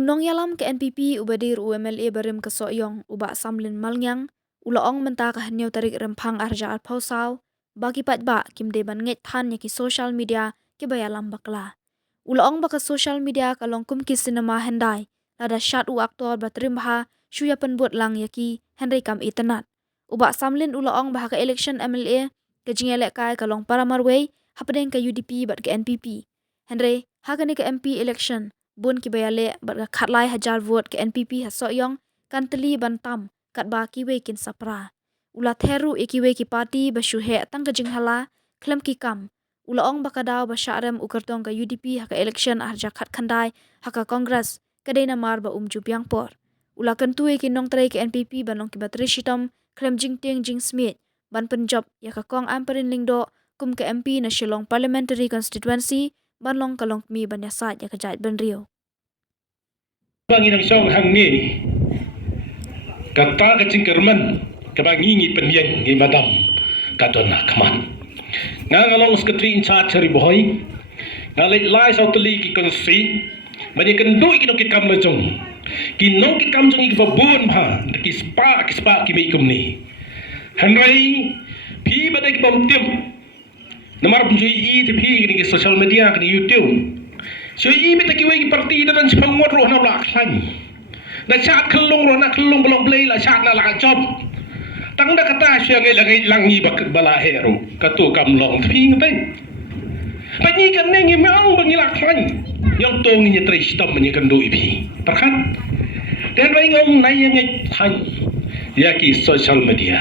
Hunong yalam ke NPP ubadir UMLA barim ke Soyong ubak samlin malnyang ulaong mentah hanyo tarik rempang arja at pausau bagi patba kim deban nget than yaki social media ke bayalam bakla. Ulaong baka social media kalong kum ki sinema hendai lada syat u aktor batrim baha shuya penbuat lang yaki Henry kam itenat. Ubak samlin ulaong baha ke election MLA ke jingelek kai kalong paramarway hapdeng ke UDP bat ke NPP. Henry hakani ke MP election bun ki bayale bat khatlai hajar vote ke NPP ha Soyong kan teli bantam kat ba ki we kin sapra ula theru ikiwe ki party ba shuhe tang ka jinghala klem ki kam ula ong bakadaw ba sharem ukartong ka UDP ha ka election arja khat khandai ha ka congress kadena mar ba jubyang por ula kan tuwe ki nong trai ke NPP ba nong ki batri shitam klem jingting jing smith ban punjab ya ka kong amperin lingdo kum ke MP na Shillong parliamentary constituency ban long kalong mi ban ya sat ya ka jait ban rio Banginang song hang ni kata kacing kerman kebangingi penyen ngi madam kadona kaman ngalong sekretari in charge hari boy ngalai lai sauteli ki konsi bani kendui ki nok kam lejong ki nok kam jong ki babun ha ki spa ki me kum ni hanrai pi badai ki bamtim namar punjui i te pi ki social media ki YouTube so i beta ki wei parti dan sepamot roh na lak san na chat kelong roh na kelong belong play la chat na la job tang da kata sia ngai langai langi bak bala hero katu kam long thing tai pani kan ngi mau bangi lak san yang tong ni tre stam ni kan do ipi perkat dan rai ngom nai ngai than ya ki social media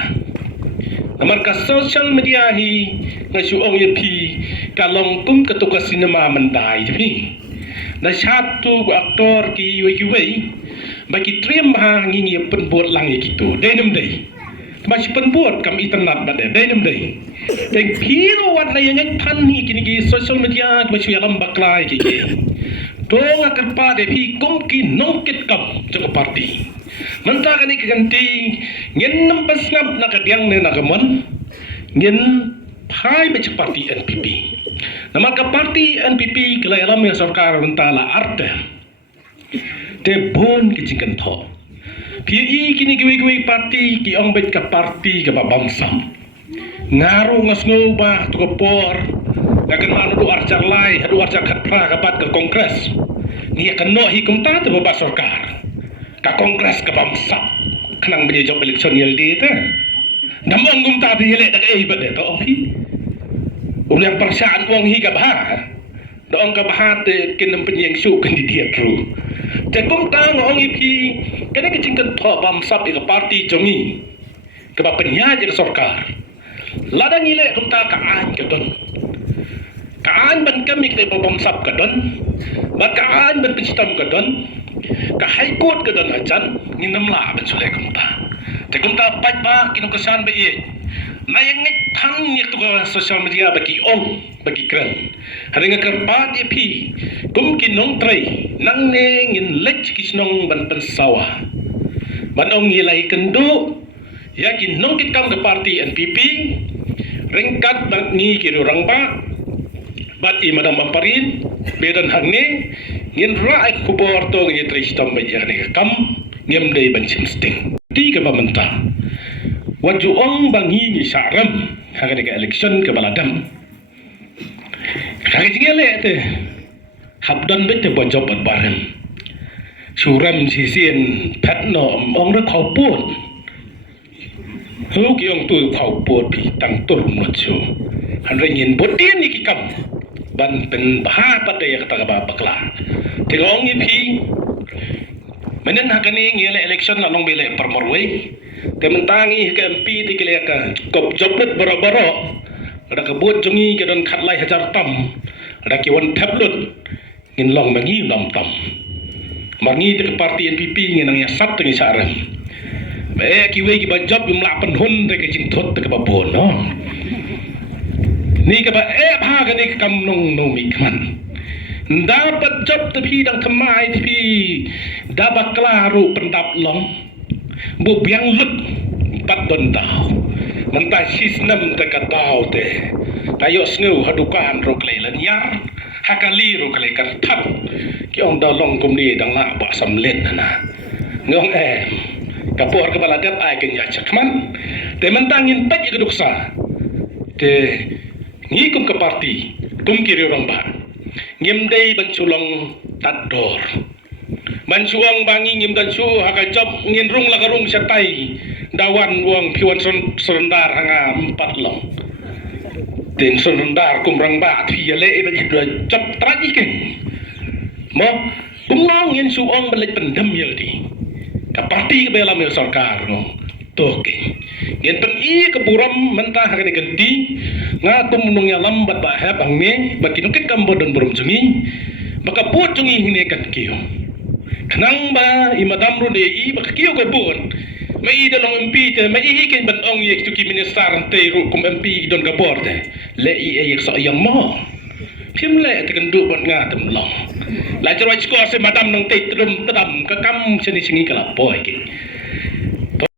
Amar ka social media hi ngasu ong yepi kalong kum ketuka sinema mendai tapi na satu aktor ki wei bagi trim ha ngi penbuat lang gitu denem dei masih penbuat kam internet bade denem dei dan piro wat na yang tan ni kini ki social media masu yalam baklai ki dong akan pada pi kum ki nongkit kam joko parti mentah kani ganti ngin nampas ngap na kadyang ne na gamon ngin pai becak parti NPP nama ka parti NPP kelai alam yang sarkar mentala arte te bon ki chicken tho pi kini giwi parti ki ong bet ka parti ka bangsa ngaru ngasngo ba to por ngakan manu du arjar lai hadu arjar khat pra ka bat ka kongres ni akan no hi kumta te ba sarkar ka kongres ka bangsa kenang menjadi job election yeldi te namong kumta te yele dak ei bade to opi ulang persaan wong hi ka bah doong ka bah te kinam penyeng su kan di dia tru te kumta ngong ipi kana ke cingkan tho bangsa ka parti jongi ka ba penyaji sarkar ladang ile kumta ka an ka don kaan ban kami ke bangsa ka don ba kaan ban pistam ka don ka high court ka don ajan nginam la ban sule kumta te kumta pat ba kinu kesan be ye na yang ngai thang ni tu social media bagi ong bagi kran haringa karpat ye pi kum ki nong trai nang ne ngin lech ki snong ban pensawa ban ong ye lai kendo ya ki nong ki kam ke parti NPP ringkat bang ni ki orang ba bat i madam amparin bedan hangne ngin ra ek kubor to ngi trai stam ba ya ne kam ngem dei ban simsting ti ka pamenta waju ong bangi ni saram haga de election ke baladam haga jingele te habdan bet te bonjob bat baran suram sisien patno ong ra khau put hu ki ong tu khau put pi tang tur mo chu han re ngin bodien ni ki kam ban pen bha pa de ka ba bakla te ong ni pi menen haga ni ngele election na long bele permorwei kementangi ke MP ti kele ka kop jobut baro-baro ada kebut jongi ke don khatlai hajar tam ada ki wan tablet ngin long mangi lam tam mangi te parti NPP ngin nang ya sat ngi saram be ki we ki ba job imla penhun te ke jing thot te ka babon no ni ka ba ha ga ni kam nong no mi kaman dapat job te pi dang thamai ti pi da bakla ru pendap long bu biang lut pat don tau mentai sistem te ka tau te tayo sneu hadukan ro klei lan yar hakali ro klei kan thap ki ong dalong kumni dang la ba samlet na ngong kapor kepala dat ai kenya chakman te mentangin pat ikaduksa te ngikum ke parti kum kiri orang ba ngimdei banculong tador bansuang bangi ngim dan su haka job nginrung lagarung satai dawan wong piwan serendar hanga 4 long den serendar kumrang ba thiale ba job tragiken mo kumang ngin su ong balik pendam yeldi ka parti ke bela mel sarkar no toke ngin pen I ke buram mentah haka ganti nga kumunung ya lambat ba ha bangne bakinukit kambo dan burum jungi baka put jungi hine kat kiyo kanang ba imadam ro de I baka kiyo ko bun mai dalong MP te mai hikin ban ong yek tu ki minister ante ro kum MP don ka borde le I yek so yang mo phimle te kan du ban nga tam long la jarwa sko se madam nang te trum tadam ka kam sini singi kala boy ki